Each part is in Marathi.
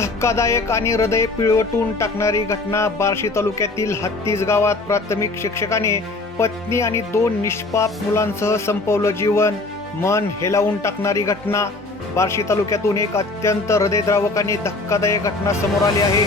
धक्कादायक आणि हृदय पिळवटून टाकणारी घटना बार्शी तालुक्यातील हत्तीस गावात प्राथमिक शिक्षकाने पत्नी आणि 2 निष्पाप मुलांसह संपवलं जीवन. मन हेलावून टाकणारी घटना. बार्शी तालुक्यातून एक अत्यंत हृदयद्रावक आणि धक्कादायक घटना समोर आली आहे.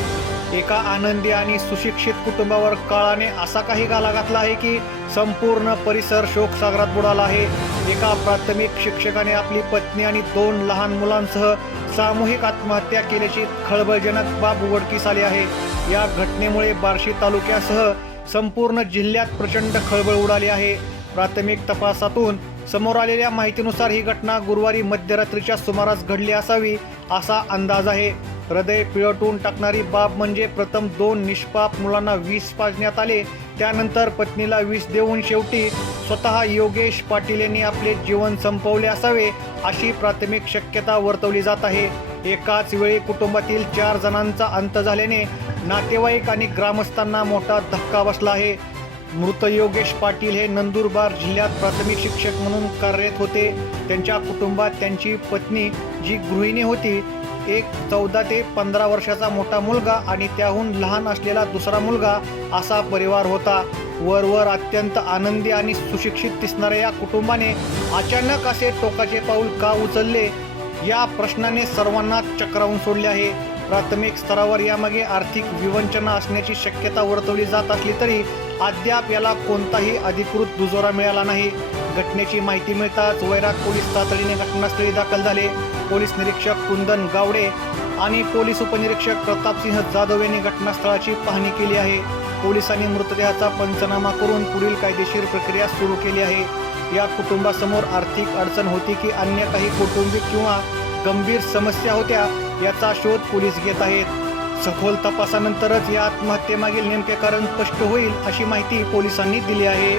एका आनंदी आणि सुशिक्षित कुटुंबावर काळाने असा काही घाला घातला आहे की संपूर्ण परिसर शोकसागरात बुडाला आहे. एका प्राथमिक शिक्षकाने आपली पत्नी आणि 2 लहान मुलांसह सामूहिक आत्महत्या केल्याची खळबळजनक बाब उघडकीस आली आहे. या घटनेमुळे बार्शी तालुक्यासह संपूर्ण जिल्ह्यात प्रचंड खळबळ उडाली आहे. प्राथमिक तपासातून समोर आलेल्या माहितीनुसार ही घटना गुरुवारी मध्यरात्रीच्या सुमारास घडली असावी असा अंदाज आहे. हृदय पिळवटून टाकणारी बाब म्हणजे प्रथम 2 निष्पाप मुलांना विष पाजण्यात आले, त्यानंतर पत्नीला विष देऊन शेवटी स्वतः योगेश पाटील यांनी आपले जीवन संपवले असावे अशी प्राथमिक शक्यता वर्तवली जात आहे. एकाच वेळी कुटुंबातील 4 जणांचा अंत झाल्याने नातेवाईक आणि ग्रामस्थांना मोठा धक्का बसला आहे. मृत योगेश पाटील हे नंदुरबार जिल्ह्यात प्राथमिक शिक्षक म्हणून कार्यरत होते. त्यांच्या कुटुंबात त्यांची पत्नी जी गृहिणी होती, एक 14 ते 15 वर्षाचा मोठा मुलगा आणि त्याहून लहान असलेला दुसरा मुलगा असा परिवार होता. वरवर अत्यंत आनंदी आणि सुशिक्षित दिसणाऱ्या या कुटुंबाने अचानक असे टोकाचे पाऊल का उचलले या प्रश्नाने सर्वांना चक्रावून सोडले आहे. प्राथमिक स्तरावर यामागे आर्थिक विवंचना असण्याची शक्यता वर्तवली जात असली तरी अद्याप याला कोणताही अधिकृत दुजोरा मिळाला नाही. घटनेची माहिती मिळताच वैराग पोलीस तातडीने घटनास्थळी दाखल झाले. पोलीस निरीक्षक कुंदन गावडे आणि पोलीस उपनिरीक्षक प्रतापसिंह जाधव यांनी घटनास्थळाची पाहणी केली आहे. पोलिसांनी मृतदेहाचा पंचनामा करून पुढील कायदेशीर प्रक्रिया सुरू केली आहे. या कुटुंबासमोर आर्थिक अडचण होती की अन्य काही कौटुंबिक किंवा गंभीर समस्या होत्या याचा शोध पोलीस घेत आहेत. सखोल तपासानंतरच या आत्महत्येमागील नेमके कारण स्पष्ट होईल अशी माहिती पोलिसांनी दिली आहे.